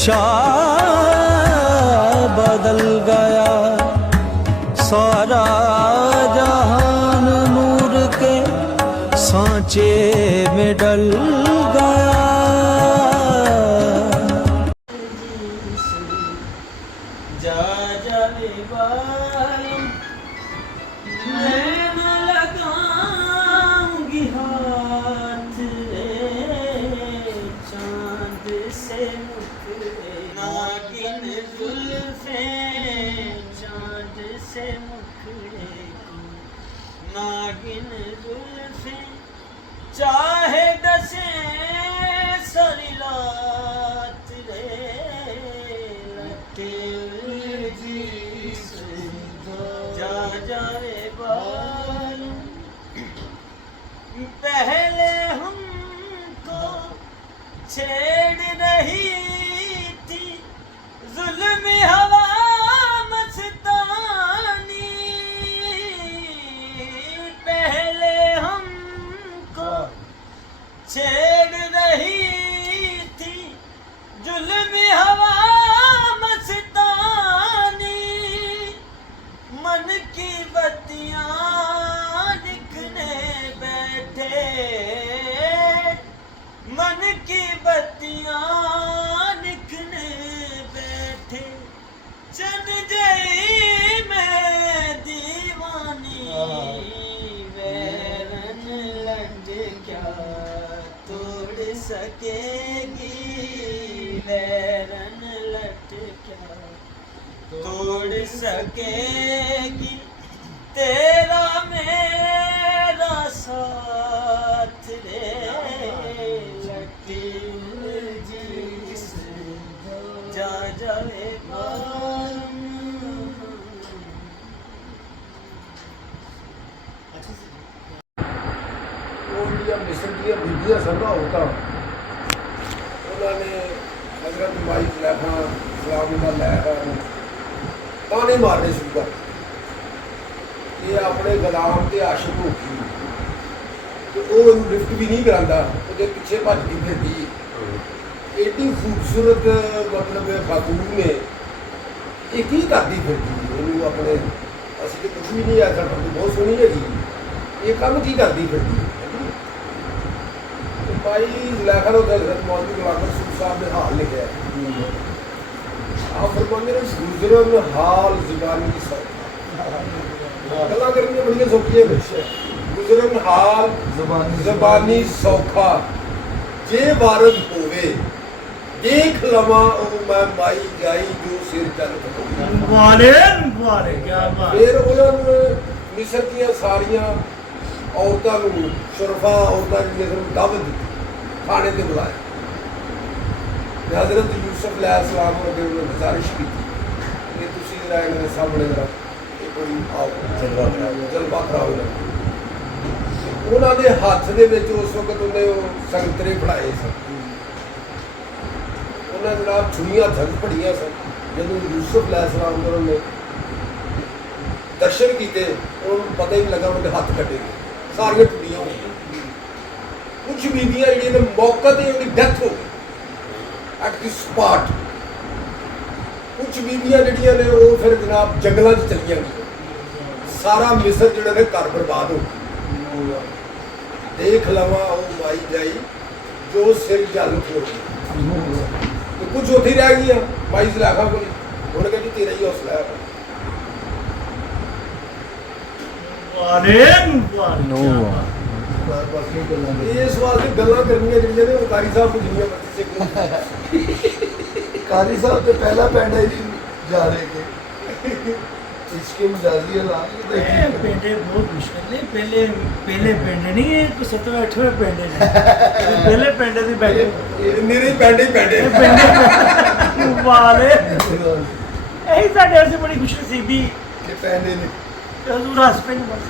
नक्शा बदल गया, सारा जहान नूर के सांचे में डल गया। जा जावे बालम मैं न लगाऊंगी हाथ रे, चांद से मुखड़े नागिन जुल्फे, चांद से मुखड़े को नागिन जुल्फे, चाहे दसे सारी रात रे, लटे जा जावे बाल। पहले हमको छेड़ रही थी जुल्म हवा मस्तानी, पहले हमको छेड़ रही थी जुल्म हवा मस्तानी, मन की बत्तियां दिखने बैठे, मन की बत्तियां दिखने बैठे, चल गई मैं दीवानी, वैरन लग क्या तोड़ सकेगी, वैरन लट क्या तोड़ सकेगी, तेरा मेरा साथ रे, लटी जिस जा जावे बालम। मिस्र ਦੀਆਂ ਬੀਬੀਆਂ ਸਨ ਔਰਤਾਂ, ਉਹਨਾਂ ਨੇ ਹਜ਼ਰਤ ਮਾਈ ਜ਼ੁਲੈਖਾ ਸਲਾਮ ਦਾ ਲੈ ਕੇ ਤਾਨੇ ਮਾਰਨੇ ਸ਼ੁਰੂ ਕਰ ਦਿੱਤੇ। ਇਹ ਆਪਣੇ ਗੁਲਾਮ ਤੇ ਆਸ਼ਿਕ ਹੋ ਗਈ ਤੇ ਉਹ ਇਹਨੂੰ ਲਿਫਟ ਵੀ ਨਹੀਂ ਕਰਾਂਦਾ, ਉਹਦੇ ਪਿੱਛੇ ਭੱਜਦੀ ਫਿਰਦੀ। ਏਡੀ ਖੂਬਸੂਰਤ ਮਤਲਬ ਖਾਤੂਨ ਨੇ ਇਹ ਕੀ ਕਰਦੀ ਫਿਰਦੀ ਉਹਨੂੰ ਆਪਣੇ, ਅਸੀਂ ਤਾਂ ਕੁਝ ਵੀ ਨਹੀਂ ਆ ਸਕਦਾ, ਬਹੁਤ ਸੋਹਣੀ ਹੈਗੀ, ਇਹ ਕੰਮ ਕੀ ਕਰਦੀ ਫਿਰਦੀ। भाई जुलैखा ने हज़रत मौलवी गुलाम रसूल साहब ने हाल लिखा है, आप फरमाते हैं गुजरन हाल ज़ुबानी की सौखा, गल्लां करनियां बड़ियां सौखियां ने, गुजरन हाल ज़ुबानी सौखा, जे वारद होवे देख लवा ओ मैं माई जाई जो सिर चल वाले वाले क्या बात। फिर उन्होंने मिस्र ਦੀਆਂ ਸਾਰੀਆਂ औरतों को शुरफा औरतों ने दावत दी, खाने से बुलाया। हज़रत यूसुफ अलैहिस्सलाम ने गुजारिश की कि तुसीं जरा इन्हां दे सामने जरा कोई आओ जलवा कराओ। उन्होंने हाथ दे विच उस वक्त उन्हें संतरे फड़ाए सन, उन्हें जनाब छुरियां थक पड़ियां सन। जब यूसुफ अलैहिस्सलाम ने दर्शन किए उन्होंने पता ही नहीं लगा उन्होंने हाथ कटे गए, सारियां टुटियां हो गई। कुछ बीबियां जी ने मौके पर उनकी डेथ हो गई एट द स्पॉट, कुछ बीबियां जड़ियां ने वो फिर जनाब जंगलों च चलियां गई, सारा मिस्र जोड़े ने घर बर्बाद हो गया। देख लवा वो माई जाई जो सिर जल खलो, तो कुछ उत्थे रह गई माई जुलैखा को, उन्होंने कहा जी तेरा ही हौसला है। इस वास्ते गल्लां करनियां जिहड़ियां ने कारी साहब पुछनियां बच्चे कारी साहब तो पहला पिंड है जी जा रहे थे इसके मजाजी पिंडे बहुत मुश्किल ने, पहले पहले पिंड नहीं है, 7वें 8वें पिंड है, पहले पिंड दी बैठे मेरे पिंड ही पिंड वाले यही साडे वास्ते बड़ी खुशनसीबी के पिंड ने हजूर हस पिंड बस,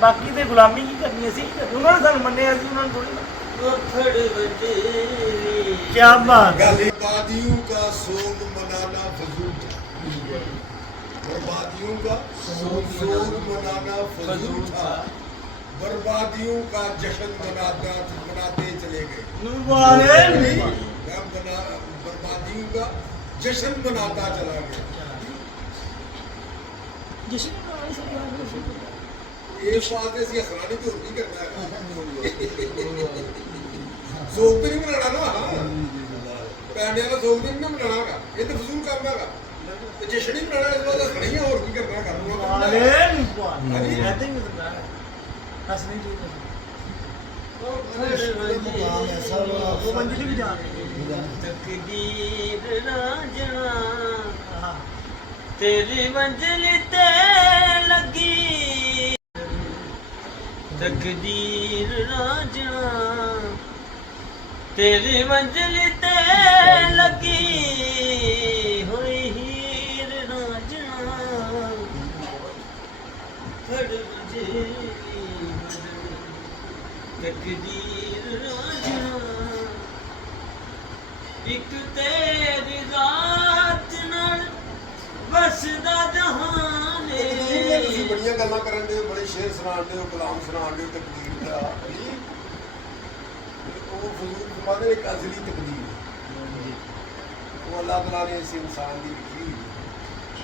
बाकी तो गुलामी की करनी सी, उन्होंने सानू मन्निया सी, उन्होंने थोड़ी क्या बात। बर्बादियों का सोग मनाना फजूल था, बर्बादियों का सोग मनाना फजूल था, बर्बादियों का जश्न मनाते चले गए। बर्बादी दीन का जश्न मनाता चला गया। जिसने कहा सरकार ने इस बात से ਅਸੀਂ ਹੱਸਣਾ ਨਹੀਂ ਤੇ ਹੋਰ ਕੀ ਕਰਨਾ ਹੈ। ਸੋਗ ਤੇ ਨਹੀਂ ਮਨਾਣਾ ਨਾ। ਪੈਂਡਿਆਂ ਦਾ ਸੋਗ ਤੇ ਨਹੀਂ ਮਨਾਣਾ ਹੈਗਾ, ਇਹ ਤਾਂ ਫਜ਼ੂਲ ਕੰਮ ਹੈਗਾ। ਤੇ ਜਸ਼ਨ ਹੀ ਮਨਾਣਾ ਇਸ ਬਾਤ ਹੱਸਣਾ ਹੀ ਹੈ, ਹੋਰ ਕੀ ਕਰਨਾ ਹੈਗਾ। वाले कहते ही सरकार हंस नहीं चाहिए मुकाम ऐसा वो मंजिल भी जान तकदीर राजना हाँ तेरी मंजिल ते लगी तकदीर राजना तेरी मंजिल ते लगी हुई हीर राजना फड़ मुझे तकदीर राजना एक तेरी रात नाल बसदा जहान ਤਕਦੀਰ ਤੁਸੀਂ ਬੜੀਆਂ ਗੱਲਾਂ ਕਰਨ ਦੇ, ਬੜੇ ਸ਼ੇਰ ਸੁਣਾਉਂਦੇ ਹੋ, ਕਲਾਮ ਸੁਣਾਉਂਦੇ ਹੋ ਤਕਦੀਰ ਦਾ। ਉਹ ਫਜ਼ੂਲ ਫਰਮਾਦੇ ਇੱਕ ਅਜ਼ਲੀ ਤਕਦੀਰ ਹੈ। ਉਹ ਅੱਲਾਹ ਤਾਲਾ ਨੇ ਇਸ ਇਨਸਾਨ ਦੀ ਲਿਖੀ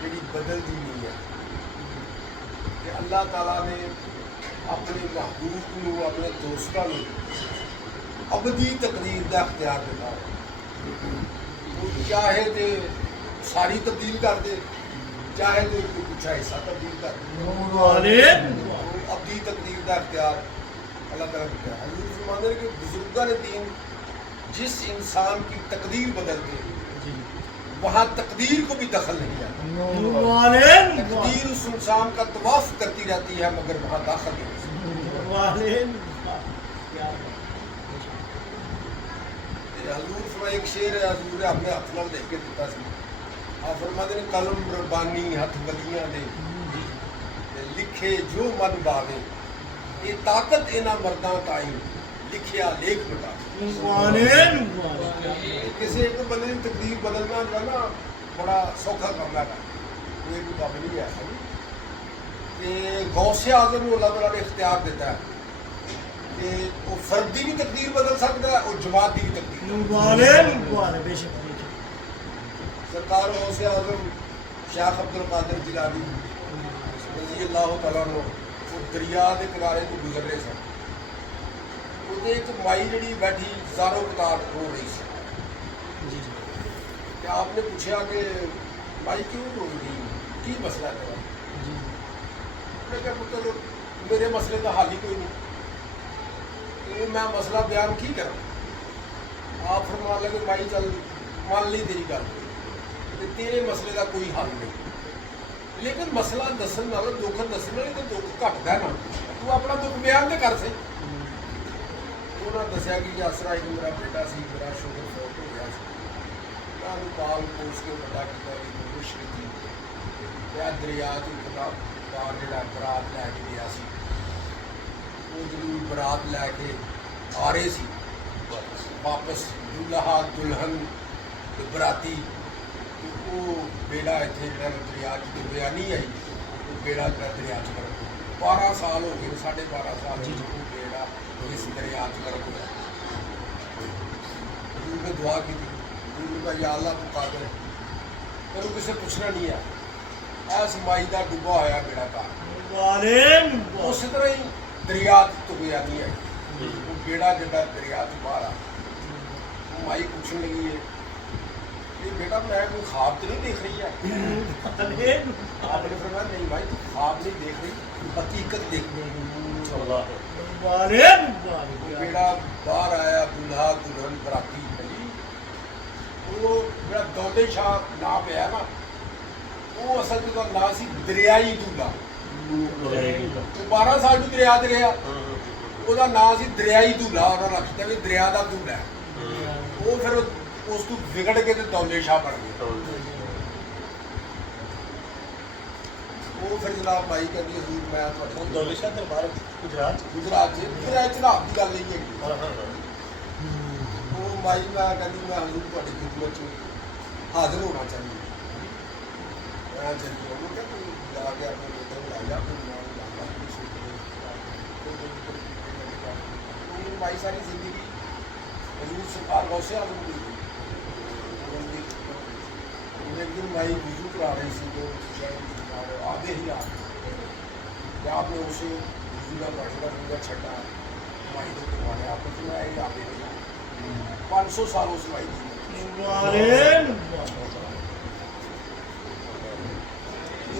ਜਿਹੜੀ ਬਦਲਦੀ ਨਹੀਂ ਹੈ। ਕਿ ਅੱਲਾਹ ਤਾਲਾ ਨੇ ਆਪਣੇ ਮਹਿਬੂਬ ਨੂੰ, ਆਪਣੇ ਦੋਸਤਾਂ ਨੂੰ ਅਬਦੀ ਤਕਦੀਰ ਦਾ ਅਖਤਿਆਰ ਦਿੱਤਾ। ਉਹ ਚਾਹੇ ਤੇ ਸਾਰੀ ਤਬਦੀਲ ਕਰ ਦੇ, ਚਾਹੇ तो कुछ हिस्सा तब्दील कर वाले अपनी तकदीर का अख्तियार अल्लाह ताला को दिया। हजूर फरमाते हैं कि बुजुर्गान दीन जिस इंसान की तकदीर बदल दे वहाँ तकदीर को भी दखल नहीं आता। वाले तकदीर उस इंसान का तवाफ करती रहती है मगर वहाँ दाखिल नहीं होती। वाले हजूर फरमा एक शेर है, हजूर ने अपने हथ नाल देख के दिता सी। आप फरमाते हैं कलम रबानी हथ बलियां दे लिखे जो मन भावे ये ताकत इन्हां मर्दां ताई लिखिया लेख मिटा। वाले किसी एक बंदे की तकदीर बदलना जो है ना बड़ा सौखा काम है, कोई भी काम नहीं है। ते गौसे आज़म को अल्लाह ताला ने इख्तियार देता है कि वो फर्द की भी तकदीर बदल सकता है और जमात की भी तकदीर। वाले वाले बेशक सरकार गौसे आज़म शेख अब्दुल कादिर जिलानी रज़ी अल्लाह तआला अन्हु वो दरिया के किनारे तो गुजर रहे सन। ਉਹਦੇ एक माई जी बैठी ज़ारो कतार रो रही सी। तो आपने पूछा कि माई क्यों रो रही, की मसला है तेरा? मैं क्या पुत्र मेरे मसले का हल ही कोई नहीं, मैं मसला बयान की करा। आप फरमा लगे माई चल मान ली तेरी गल, तेरे मसले का कोई हल नहीं, लेकिन मसला दसन नाल दुख दसन नाल तो दुख घटदा ना, तू अपना दुख बयान तो कर से। उन्होंने दसिया कि आसरा एक मेरा बेटा सी, मेरा शुगर फौत हो गया सी, मैं पाल पोस के बड़ा किया कि मुश्किल थी। मैं दरिया च खुदा पार जो बरात लैके गया सी, वो जरूर बरात लैके आ रहे सी वापस दुल्हा दुल्हन बराती, वो बेड़ा इतने जो दरिया डुबया नहीं आई, वो बेड़ा दरिया च कर 12 साल हो गए, 12.5 साल वो बेड़ा इस दरिया च कर होया। ने दुआ की का या अल्लाह तू कादिर, तेन किसी पूछना नहीं है, इस माई का डुबा होया बेड़ा का वाले उस तरह ही दरिया डुबया नहीं आई, वो बेड़ा जिदा दरिया च बाहर आ। माई पूछने लगी है कि बेटा मैं कोई ख्वाब तो नहीं देख रही है? आपने फरमाया नहीं भाई तू ख्वाब नहीं देख रही, हकीकत देख रही। वाले बेड़ा बाहर आया, दूल्हा दुल्हन बराती खड़ी, वो मेरा दौले शाह ना पाया ना, वो असल में ना सी दरियाई दूल्हा। 12 साल भी दरिया च रहा, ਉਹਦਾ ਨਾਂ ਸੀ ਦਰਿਆਈ दूल्हा, ਉਹਨਾਂ ਰੱਖ ਦਿੱਤਾ ਵੀ ਦਰਿਆ ਦਾ दूल्हा। ਉਹ ਫਿਰ ਉਸ ਤੋਂ ਵਿਗੜ ਕੇ ਤੇ ਦੌਲੇ ਸ਼ਾਹ ਬਣ ਗਿਆ। ਉਹ ਫਿਰ ਜਨਾਬ ਭਾਈ ਕਹਿੰਦੀ ਹਜ਼ੂਰ ਮੈਂ ਤੁਹਾਡੇ दौलत शाह दरबार गुजरात ਗੁਜਰਾਤ ਚ ਚੜਾਵ ਦੀ ਗੱਲ ਨਹੀਂ ਹੈਗੀ। ਉਹ ਮਾਈ ਮੈਂ ਕਹਿੰਦੀ ਮੈਂ ਹਜ਼ੂਰ ਤੁਹਾਡੀ ਖਿਦਮਤ ਚ ਹਾਜ਼ਰ ਹੋਣਾ ਚਾਹੁੰਦੀ ਹਾਂ। ਮੈਂ ਚੱਲੀ ਉਹਨੂੰ ਕਿਹਾ ਤੂੰ ਜਾ ਕੇ ਆਪਣੇ ਬੇਟੇ ਨੂੰ ਲੈ ਜਾ, ਕੋਈ ਨਾਲ ਜਾਂਦਾ ਕੋਈ माई सारी जिंदगी हजूर सरकार गौसे आज़म की एक दिन भाई वजू करा रही थी तो आधे ही आपने उसे वजू का पानी का पूरा छटा माई को करवाने आपको तो मैं आधे ही 500 साल उस माई दी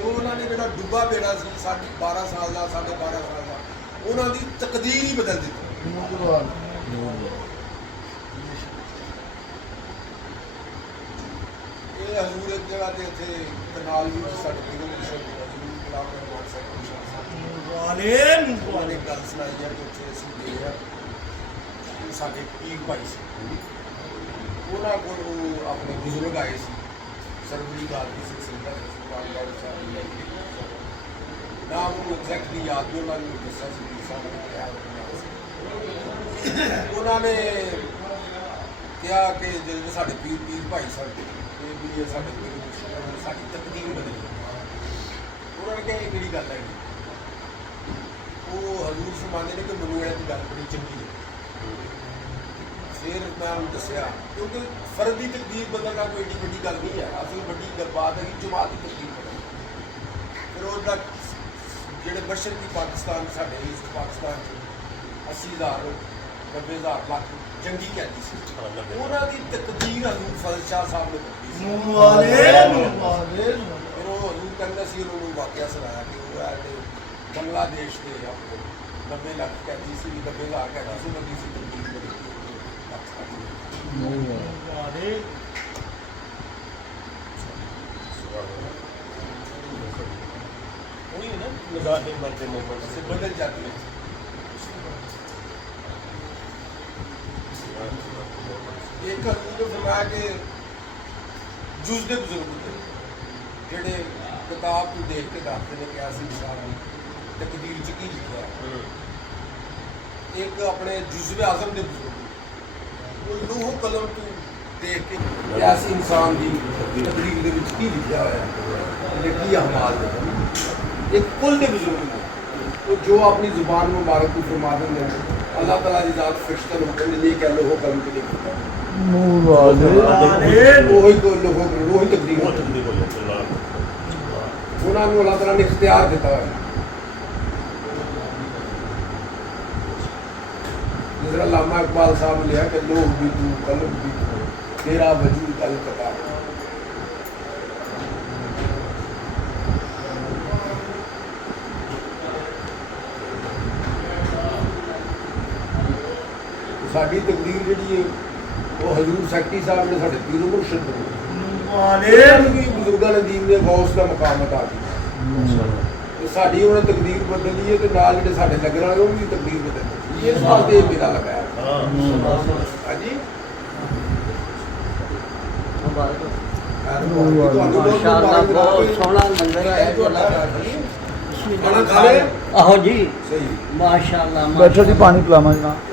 ਉਹਨਾਂ ਨੇ ਜਿਹੜਾ ਡੁੱਬਾ ਬੇੜਾ ਸੀ 12 ਸਾਲ ਦਾ 12.5 ਸਾਲ ਦਾ ਉਹਨਾਂ ਦੀ ਤਕਦੀਰ ਹੀ ਬਦਲ ਦਿੱਤੀ ਇਹ ਹਜ਼ੂਰ ਇੱਕ ਜਗ੍ਹਾ ਤੇ ਇੱਥੇ ਕਨਾਲ ਵੀ ਸਾਡੇ ਪੀਰ ਮੁਰਸ਼ਿਦ ਹਜ਼ੂਰ ਗੁਲਾਮ ਰਹਿਮਾਨ ਸਾਹਿਬ ਉਹਨਾਂ ਨੇ ਗੱਲ ਸੁਣਾਈ ਹੈ ਕਿ ਉੱਥੇ ਅਸੀਂ ਗਏ ਆ ਸਾਡੇ ਪੀਰ ਭਾਈ ਸੀ ਉਹਨਾਂ ਕੋਲ ਉਹ ਆਪਣੇ ਬਜ਼ੁਰਗ ਆਏ ਸੀ ਸਰਵਰੀ ਦਾ ਆਦਮੀ ਸੀ ਸਿੰਘਾਂ ਨਾਮ ਨੂੰ ਐਗਜ਼ੈਕਟਲੀ ਯਾਦ ਨਹੀਂ ਉਹਨਾਂ ਨੂੰ ਦੱਸਿਆ ਸੀ ਕਿ ਸਾਨੂੰ ਉਹਨਾਂ ਨੇ ਕਿਹਾ ਕਿ ਜਿਹੜੇ ਸਾਡੇ ਪੀਰ ਭਾਈ ਸਾਹਿਬ ਇਹ ਵੀ ਇਹ ਸਾਡੇ ਪੀਰ ਸਾਡੀ ਤਕਦੀਰ ਬਦਲੀ ਉਹਨਾਂ ਨੇ ਕਿਹਾ ਇਹ ਕਿਹੜੀ ਗੱਲ ਹੈ ਉਹ ਹਜ਼ੂਰ ਫਰਮਾਉਂਦੇ ਨੇ ਕਿ ਮੈਨੂੰ ਇਹ ਗੱਲ ਬੜੀ ਚੰਗੀ ਲੱਗੀ ਫਿਰ ਮੈਂ ਉਹਨੂੰ ਦੱਸਿਆ ਕਿਉਂਕਿ ਫਰਦ ਦੀ ਤਕਦੀਰ ਬਦਲਣਾ ਕੋਈ ਏਡੀ ਵੱਡੀ ਗੱਲ ਨਹੀਂ ਹੈ ਅਸਲ ਵੱਡੀ ਬਾਤ ਹੈ ਕਿ ਜਮਾਤ ਦੀ ਤਕਦੀਰ ਬਦਲਣੀ ਫਿਰ ਉਹਦਾ ਜਿਹੜੇ ਮਸ਼ਰਕੀ ਪਾਕਿਸਤਾਨ ਸਾਡੇ ਇਸ ਪਾਕਿਸਤਾਨ 'ਚ 80,000 90,000 ਲੱਖ ਜੰਗੀ ਕੈਦੀ ਸੀ ਉਹਨਾਂ ਦੀ ਤਕਦੀਰ ਹਜ਼ੂਰ ਫਜ਼ਲ ਸ਼ਾਹ ਸਾਹਿਬ ਨੇ ਬਦਲੀ ਸੀ ਫਿਰ ਉਹ ਹਜ਼ੂਰ ਕਹਿੰਦਾ ਸੀ ਉਹਨੂੰ ਵਾਕਿਆ ਸੁਣਾਇਆ ਕਿ ਉਹ ਹੈ ਕਿ ਬੰਗਲਾਦੇਸ਼ ਦੇ ਆਪਣੇ 90 ਲੱਖ ਕੈਦੀ ਸੀ 90,000 ਕੈਦੀ ਸੀ ਉਹਦੀ ਸੀ ਤਕਦੀਰ ਬਦਲੀ वही है ना निगाहें मरते मोहब्बत से बदल जाती है एक तो फरमाया कि जुज दे बुजुर्ग थे जेड़े किताब को देख के दसते ने क्या सी इंसान तकदीर च की लिखा एक अपने जुज़्व आज़म दे बुजुर्ग लोहो कलम तू देख के ऐसे इंसान की तकदीर दे विच की लिखा होया की अहमाल ने एक कुल के बुजुर्ग तो जो अपनी जुबान मुबारक को फरमा देंगे अल्लाह ताला की जात फरिश्ता ने हुक्म नहीं कह लोहो कलम के लिए वही तकदीर उन्होंने अल्लाह ताला ने इख्तियार दिता है जिस लामा इकबाल साहब ने लिया कि लोग भी तू कलम भी तू तेरा वजूद कल कता साड़ी तकदीर जी वो हजूर सैकटरी साहब ने साढ़े पीर मुर्शिद बुजुर्गों ने दीन ने गौस का मकाम अता किया साड़ी उन्होंने तकदीर बदली है तो नाल जिहड़े साडे लगन वाले उन्होंने तकदीर बदली इस वास्ते मेरा लगा हाँ जी आहो जी माशाअल्लाह बैठो जी पानी पिलावा जनाब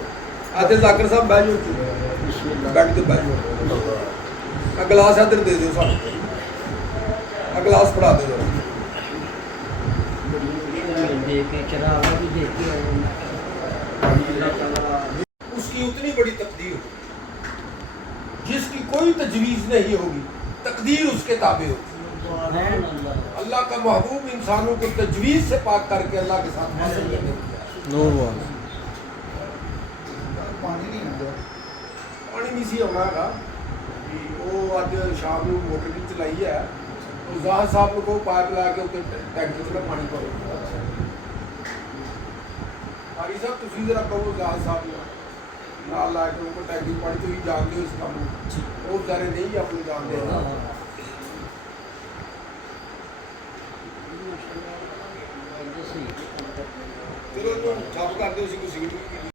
आते जाकर साहब बह जाओ बैठ के बह जाओ गिलास इधर दे दो साहब गिलास फड़ा दो उसकी उतनी बड़ी तकदीर जिसकी कोई तजवीज़ नहीं होगी तकदीर उसके ताबे होगी अल्लाह का महबूब इंसानों को तजवीज़ से पाक करके अल्लाह के साथ हासिल करने पानी नहीं सी आना है वो अज शाम को मोटर भी चलाई है जाहिर साहब को पाइप ला के उत्ते टैंकर में पानी पाओ पानी साहब तुम जरा कहो जाहिर साहब नाल ला के उनको टैंकर पानी तो ही जानते हो इस काम वो बेचारे नहीं अपनी जानते चलो ठप कर दो कुछ